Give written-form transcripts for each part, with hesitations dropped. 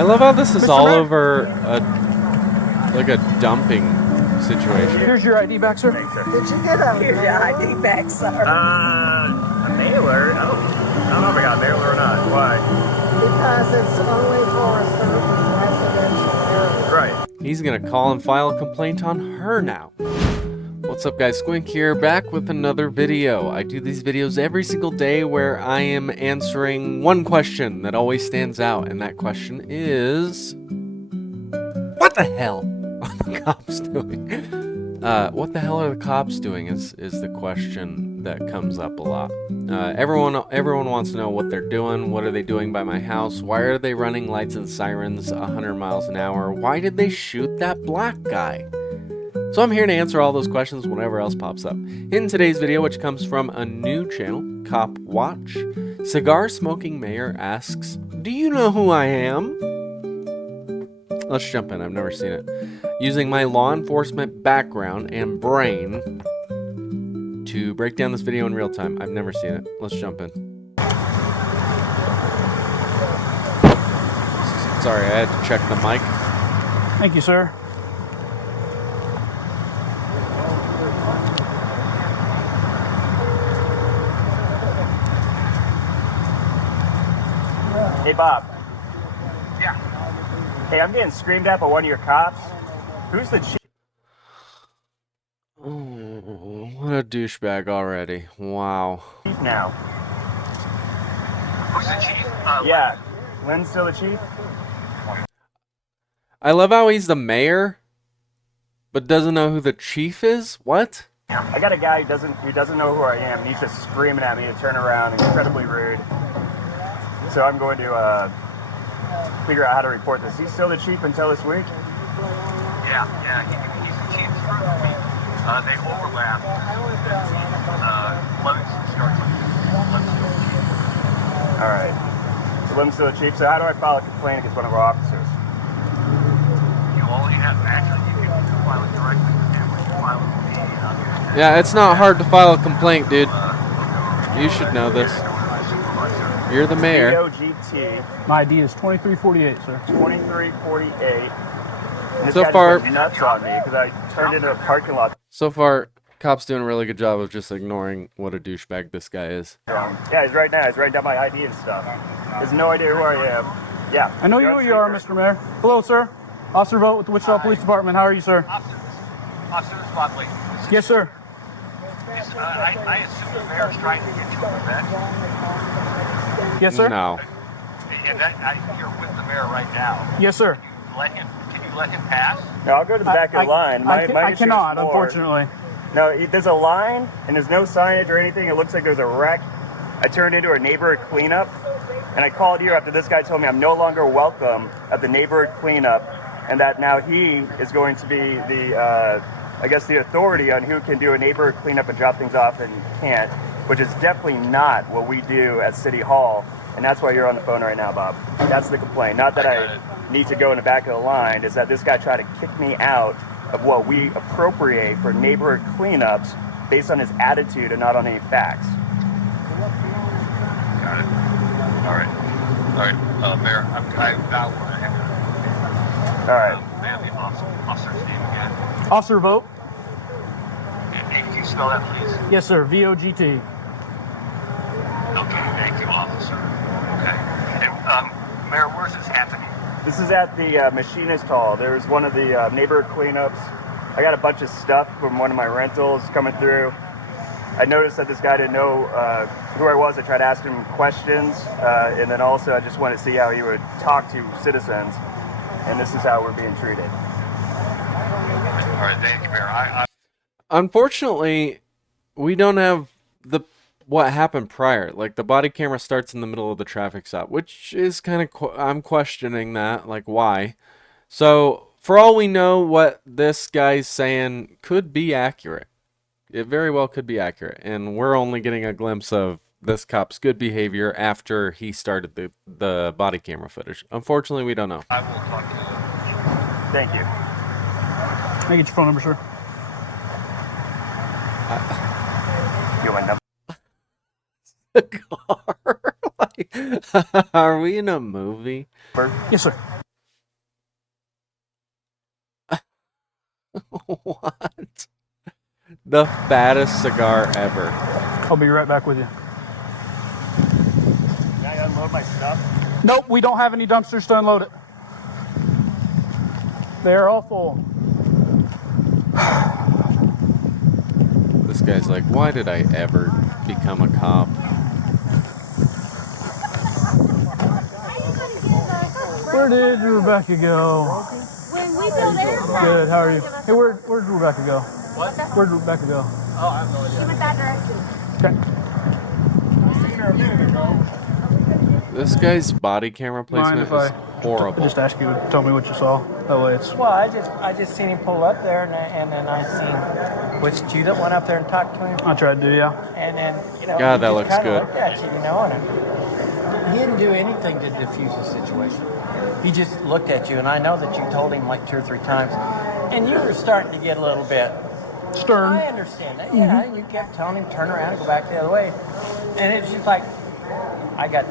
I love how this is all Mayor. over like a dumping situation. Here's your ID back, sir. Thanks, sir. Did you get a Here's your ID back, sir. A mailer? I don't know if I got a mailer or not. Why? Because it's only for a certain residential area. Right. He's gonna call and file a complaint on her now. What's up guys, Squink here, back with another video. I do these videos every single day where I am answering one question that always stands out, and that question is... what the hell are the cops doing? What the hell are the cops doing is the question that comes up a lot. Everyone wants to know what they're doing. What are they doing by my house? Why are they running lights and sirens 100 miles an hour? Why did they shoot that black guy? So I'm here to answer all those questions whenever else pops up. In today's video, which comes from a new channel, Cop Watch, Cigar Smoking Mayor asks, do you know who I am? Let's jump in, I've never seen it. Using my law enforcement background and brain to break down this video in real time. I've never seen it. Let's jump in. Sorry, I had to check the mic. Thank you, sir. Hey, Bob. Yeah. Hey, I'm getting screamed at by one of your cops. Who's the chief Oh, what a douchebag already. Wow. now? Who's the chief? Yeah. Lynn's still the chief? I love how he's the mayor, but doesn't know who the chief is? What? I got a guy who doesn't know who I am, and he's just screaming at me to turn around, incredibly rude. So I'm going to figure out how to report this. He's still the chief until this week? Yeah, he's the chief through the week. They overlap. Livingston starts with Livingston chief. All right. So Lynn's still the chief. So how do I file a complaint against one of our officers? You only have, actually, you can file it directly with him, or you file it with me. Yeah, it's not hard to file a complaint, dude. You should know this. You're the mayor. DOGT My ID is 2348, sir. 2348. And this So guy far- just went nuts on me because I turned into a parking lot. So far, cops doing a really good job of just ignoring what a douchebag this guy is. Yeah, he's right now. He's writing down my ID and stuff. He has no idea who I am. Yeah. I know you who you are, Mr. Mayor. Hello, sir. Officer Vogt with the Wichita Police Department. How are you, sir? Officer Spotley. Yes, sir. I assume the mayor's trying to get you a revenge. Yes, sir. No. And you're with the mayor right now. Yes, sir. Can you let him pass? No, I'll go to the back of the line. My I issue is cannot, more- unfortunately. No, there's a line, and there's no signage or anything. It looks like there's a wreck. I turned into a neighborhood cleanup, and I called you after this guy told me I'm no longer welcome at the neighborhood cleanup, and that now he is going to be the, I guess, the authority on who can do a neighborhood cleanup and drop things off and can't, which is definitely not what we do at City Hall, and that's why you're on the phone right now, Bob. That's the complaint. Not that I need to go in the back of the line, is that this guy tried to kick me out of what we appropriate for neighborhood cleanups based on his attitude and not on any facts. Got it. All right. Mayor, I've got one. All right. May I have the officer's name again? Officer Vogt. Can you spell that, please? Yes, sir. VOGT. Okay, thank you, officer. Okay. And, Mayor, where's this happening? This is at the Machinist Hall. There was one of the neighborhood cleanups. I got a bunch of stuff from one of my rentals coming through. I noticed that this guy didn't know who I was. I tried to ask him questions, and then also I just wanted to see how he would talk to citizens, and this is how we're being treated. All right, thank you, Mayor. Unfortunately, we don't have what happened prior. Like, the body camera starts in the middle of the traffic stop, which is kind of, I'm questioning that, like, why? So, for all we know, what this guy's saying could be accurate. It very well could be accurate, and we're only getting a glimpse of this cop's good behavior after he started the body camera footage. Unfortunately, we don't know. I will talk to you. Thank you. Can I get your phone number, sir? You want my number? The car? Like, are we in a movie? Yes, sir. What? The fattest cigar ever. I'll be right back with you. Can I unload my stuff? Nope, we don't have any dumpsters to unload it. They're all full. This guy's like, why did I ever become a cop? Where did Rebecca go? When we build aircraft. Good, how are you? Hey, where'd Rebecca go? What? Where'd Rebecca go? Oh, I have no idea. She went that direction. Okay. I seen her a minute ago. This guy's body camera Mind placement if is horrible. I just ask you to tell me what you saw? That way it's... Well, I just seen him pull up there, and then I seen, was it you that went up there and talked to him? I tried to, yeah. And then, you know, God, he that just looks kinda good. looked at you, you know, and he didn't do anything to diffuse the situation. He just looked at you, and I know that you told him like 2 or 3 times, and you were starting to get a little bit Stern. I understand that, yeah. And you kept telling him turn around and go back the other way, and it's just like I got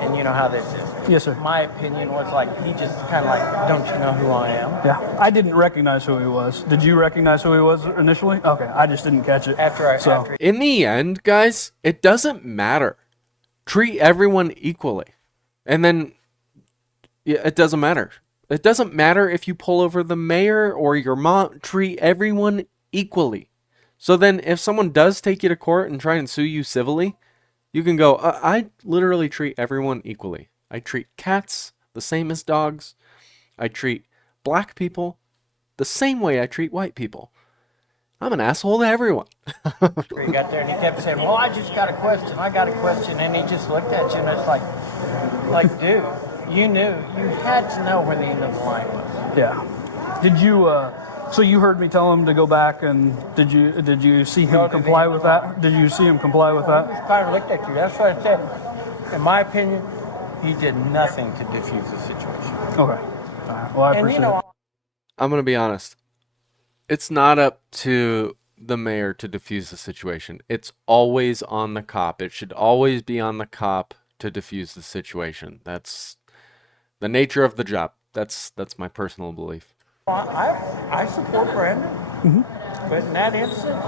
and you know how this is. Yes, sir. My opinion was like he just kind of like, don't you know who I am? Yeah, I didn't recognize who he was. Did you recognize who he was initially? Okay, I just didn't catch it. After In the end, guys, it doesn't matter. Treat everyone equally. And then, yeah, it doesn't matter. It doesn't matter if you pull over the mayor or your mom. Treat everyone equally. So then if someone does take you to court and try and sue you civilly, you can go, I literally treat everyone equally. I treat cats the same as dogs. I treat black people the same way I treat white people. I'm an asshole to everyone. He got there and he kept saying, well, I just got a question. I got a question. And he just looked at you and it's like, dude, you knew. You had to know where the end of the line was. Yeah. Did you, so you heard me tell him to go back, and did you see him comply with that? Did you see him comply with He that? just kind of looked at you. That's what I said. In my opinion, he did nothing to diffuse the situation. Okay. All right. Well, I appreciate it. I'm going to be honest. It's not up to the mayor to diffuse the situation. It's always on the cop. It should always be on the cop to diffuse the situation. That's the nature of the job. That's my personal belief. I support Brandon. Mm-hmm. But in that instance,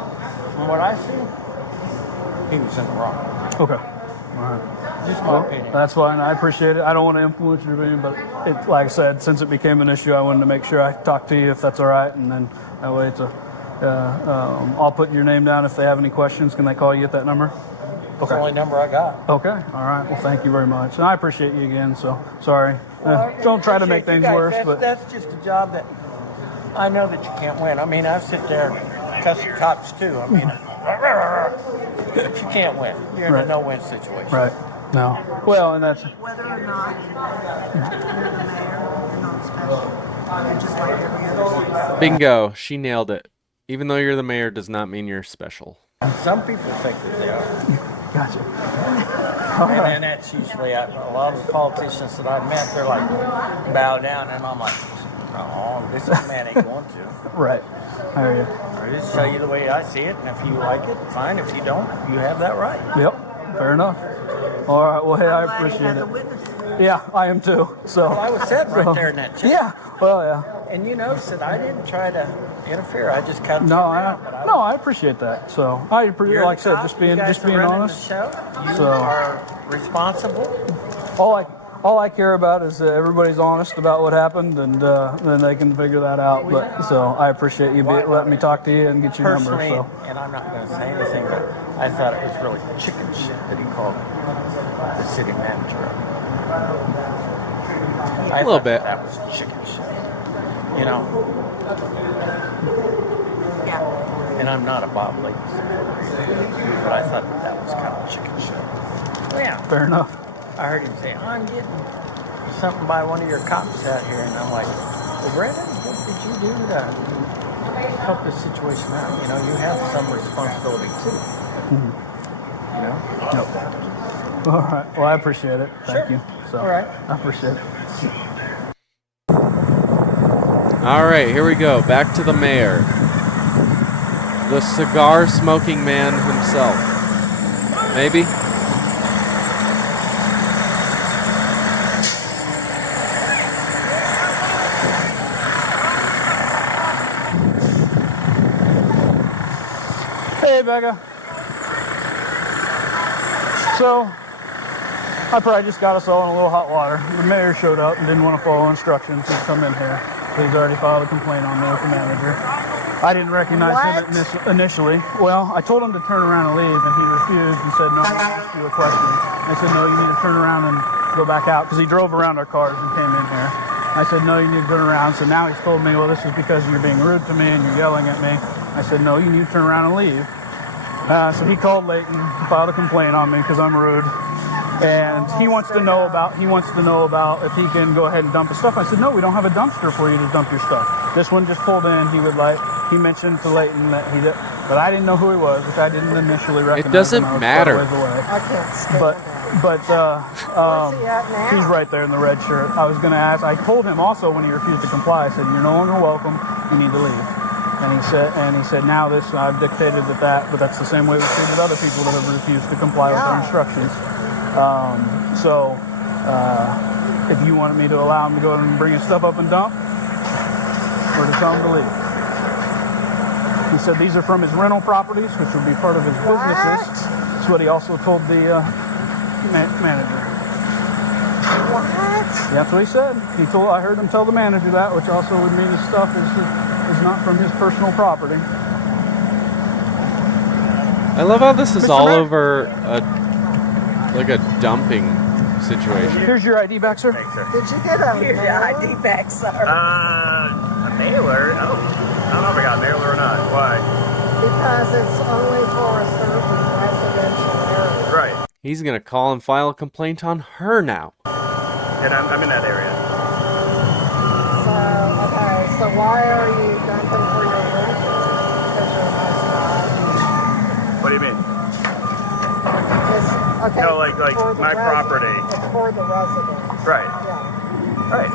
from what I see, he was in the wrong. Okay. All right. Just my opinion. That's fine. I appreciate it. I don't want to influence your opinion, but it, like I said, since it became an issue, I wanted to make sure I talked to you if that's all right, and then that way it's I'll put your name down if they have any questions. Can they call you at that number? That's the only number I got. Okay. All right. Well, thank you very much. And I appreciate you again. So sorry. Well, Don't try to make appreciate you things guys. worse, but That's just a job that I know that you can't win. I mean, I sit there and cuss the cops too. I mean, but you can't win. You're in Right. a no-win situation. right. No. Well, and that's Whether or not you're the mayor, you're not special. You're just like every other citizen. Bingo. She nailed it. Even though you're the mayor does not mean you're special. Some people think that they are. gotcha. And that's usually a lot of the politicians that I've met, they're like, bow down. And I'm like, oh, this man ain't going to. Right. I hear you. I just tell you the way I see it. And if you like it, fine. If you don't, you have that right. Yep. Fair enough. All right. Well, hey, I I'm glad he appreciate has a it. witness. Yeah, I am too. So. Well, I was sitting right there in that chair. Yeah. Well, yeah. And you notice that I didn't try to interfere. I just cut. No, I appreciate that. So I appreciate, like I said, just being honest. The show. You So- are responsible. All I care about is that everybody's honest about what happened, and then they can figure that out. But so I appreciate you letting me talk to you and get your number. Personally, So and I'm not going to say anything, but I thought it was really chicken shit that he called the city manager. A little bit. That was chicken shit. You know, Yeah. and I'm not a Bob Lake but I thought that was kind of chicken shit. Well, yeah. fair enough. I heard him say, I'm getting something by one of your cops out here. And I'm like, well, Brandon, what did you do to help this situation out? You know, you have some responsibility too. You know? Yep. All right. Well, I appreciate it. Thank Sure. you. So, All right. I appreciate it. All right, here we go. Back to the mayor. The cigar smoking man himself. Maybe? Becca? So, I probably just got us all in a little hot water. The mayor showed up and didn't want to follow instructions to come in here. So he's already filed a complaint on me with the manager. I didn't recognize him initially. Well, I told him to turn around and leave, and he refused and said, no, I'm going to ask you a question. I said, no, you need to turn around and go back out, because he drove around our cars and came in here. I said, no, you need to turn around. So now he's told me, well, this is because you're being rude to me and you're yelling at me. I said, no, you need to turn around and leave. So he called Layton, filed a complaint on me because I'm rude. And he wants to know about if he can go ahead and dump his stuff. I said, no, we don't have a dumpster for you to dump your stuff. This one just pulled in. He mentioned to Layton that I didn't know who he was, which I didn't initially recognize. It doesn't matter. I can't stand But Where's he at now? he's right there in the red shirt. I was going to ask. I told him also when he refused to comply. I said, you're no longer welcome. You need to leave. And he said, now this I've dictated that, but that's the same way we treated other people that have refused to comply with our instructions. If you wanted me to allow him to go and bring his stuff up and dump, or to tell him to leave. He said these are from his rental properties, which would be part of his businesses. That's what he also told the manager. What? That's what he said. I heard him tell the manager that, which also would mean his stuff is not from his personal property. I love how this is Mr. all Mayor? over a dumping situation. Here's your ID back, sir. Thanks, sir. Did you get a Here's your mailer? ID back, sir. A mailer? Oh, I don't know if I got a mailer or not. Why? Because it's only for a certain residential area. Right. He's gonna call and file a complaint on her now. And I'm in that area. So why are you dumping for your renters? Because you're a nice guy. What do you mean? Okay. No, like for the my property. It's for the residents. Right. Yeah. Right.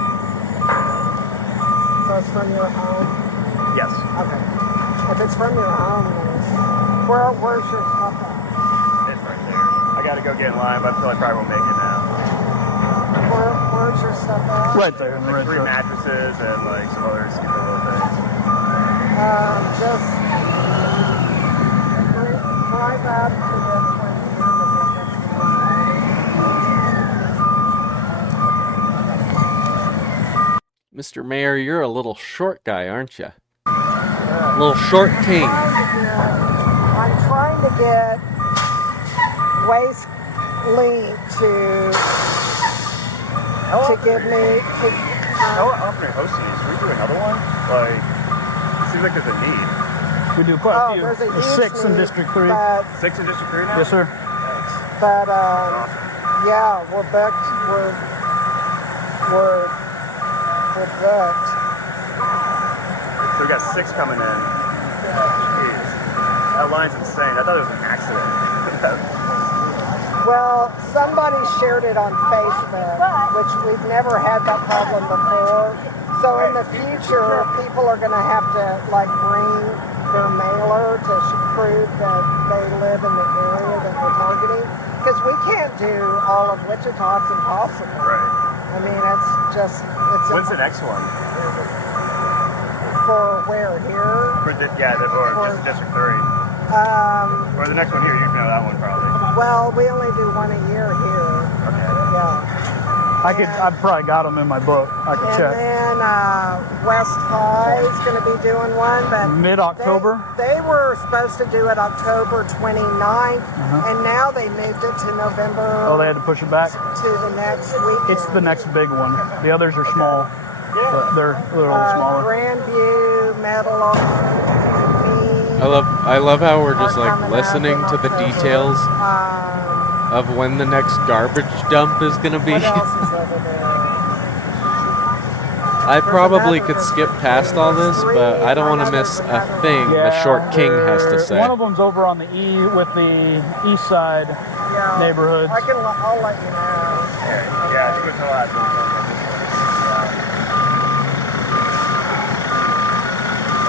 So it's from your home? Yes. Okay. If it's from your home, then where's your stuff at? It's right there. I gotta go get in line, but I feel like I probably won't make it now. Where's your stuff at? Right there in the Like red 3 shirt. mattresses and like some other stupid little things. Just drive up to this one here. Mr. Mayor, you're a little short guy, aren't you? Little short king. I'm trying to get Waste Link to give me How often are you hosting these? Should we do another one? Like, it seems like there's a need. We do quite a few. there's a There's huge 6 in need, District 3. but 6 in District 3 now? Yes, sir. Thanks. But Awesome. yeah, we're booked. We're booked. So we got 6 coming in. Jeez. That line's insane. I thought it was an accident. Well, somebody shared it on Facebook, which we've never had that problem before. So in the future, people are going to have to bring their mailer to prove that they live in the area that we're targeting. Because we can't do all of Wichita. It's impossible. Right. I mean, it's When's the next one? For where? Here? Or just District 3? Or the next one here. You know that one probably. Well, we only do one a year here. Okay. Yeah. I've probably got them in my book. I can check. And then West High is going to be doing one, but Mid-October? They were supposed to do it October 29th, and now they moved it to November. Oh, they had to push it back? To the next week. It's the next big one. The others are small, but they're a little smaller. Grandview, Metal I love how we're just listening to the details of when the next garbage dump is gonna be. What else is over there? I probably could skip past all this, but I don't want to miss a thing the short king has to say. One of them's over on the with the east side neighborhoods. I'll let you know. Yeah, I think it's all that.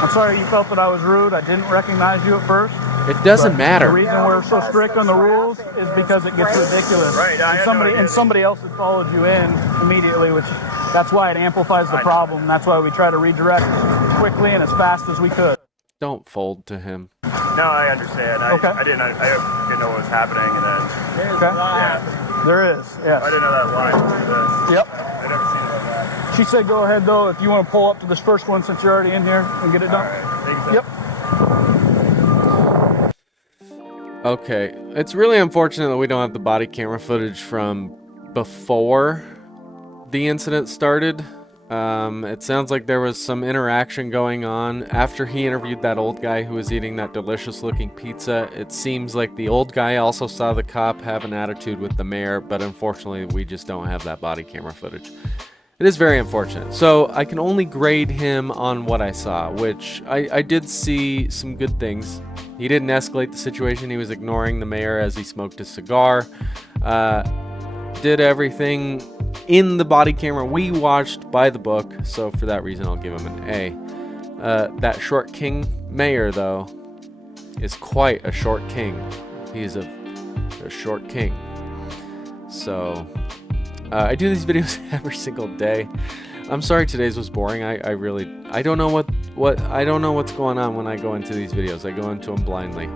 I'm sorry you felt that I was rude. I didn't recognize you at first. It doesn't matter. The reason we're so strict on the rules is because it gets ridiculous. Right, And somebody else had followed you in immediately, which that's why it amplifies the problem. That's why we try to redirect quickly and as fast as we could. Don't fold to him. No, I understand. Okay. I didn't know what was happening, and then There's Okay. lies. There is, yes. I didn't know that line was this. Yep. I never seen it like that. She said go ahead, though, if you want to pull up to this first one since you're already in here and get it All done. right. Thank you, sir. Yep. Okay, it's really unfortunate that we don't have the body camera footage from before the incident started. It sounds like there was some interaction going on after he interviewed that old guy who was eating that delicious looking pizza. It seems like the old guy also saw the cop have an attitude with the mayor, but unfortunately we just don't have that body camera footage. It is very unfortunate. So I can only grade him on what I saw, which I did see some good things. He didn't escalate the situation. He was ignoring the mayor as he smoked his cigar. Did everything in the body camera we watched by the book, so for that reason I'll give him an A. That short king mayor, though, is quite a short king. He's a short king. So I do these videos every single day. I'm sorry today's was boring. I don't know what's going on when I go into these videos. I go into them blindly.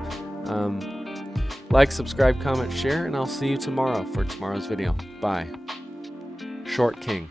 Like, subscribe, comment, share, and I'll see you tomorrow for tomorrow's video. Bye. Short King.